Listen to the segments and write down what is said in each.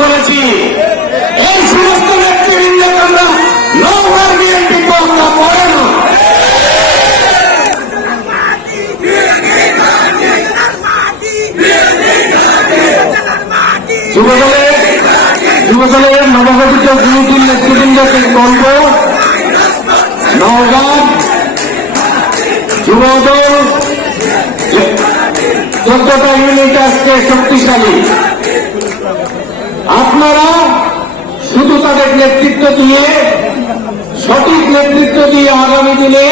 করেছি। এই সমস্ত নেতৃবৃন্দকে আমরা নওগাঁর বিএনপি তো আমরা পড়ে না। যুবদলের নবগঠিত বিরোধী নেতৃবৃন্দকে বলব, নওগাঁ যুবদল 14টা ইউনিট আজকে শক্তিশালী। আপনারা শুধু তাদের নেতৃত্ব দিয়ে, সঠিক নেতৃত্ব দিয়ে আগামী দিনে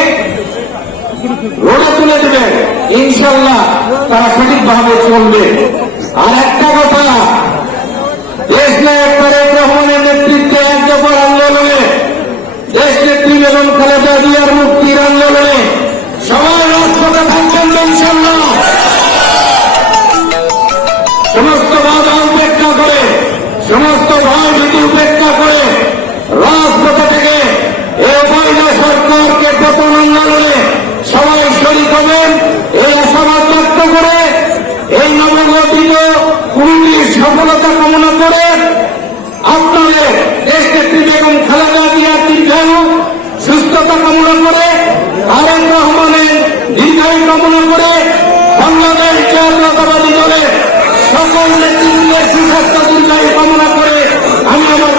রোডে তুলে দেবেন, ইনশাল্লাহ তারা সঠিকভাবে চলবে। আর একটা কথা, দেশ নায়ক তারেক রহমানের নেতৃত্বে 1 দফার আন্দোলনে, দেশ নেত্রী বেগম খালেদা জিয়ার মুক্তির আন্দোলনে সবাই রাজপথে থাকবেন ইনশাল্লাহ। সমস্ত বাধা উপেক্ষা করে, সমস্ত ভয় ভীতি উপেক্ষা করে রাজপথে থেকে এই অবৈধ সরকারকে পতন আন্দোলনে সবাই শরীক হবেন, এই আশাবাদ ব্যক্ত করে এই নবগঠিত কমিটির সফলতা কামনা করে আপনাদের দেশ নেত্রী বেগম খালেদা জিয়ার দীর্ঘায়ু সুস্থতা কামনা করে, তারেক রহমানের দীর্ঘায়ু কামনা করে, বাংলাদেশ জাতীয়তাবাদী দলের সকল নেতৃত্বের সুস্বাস্থ্য দীর্ঘায়ু কামনা করে আমি আমার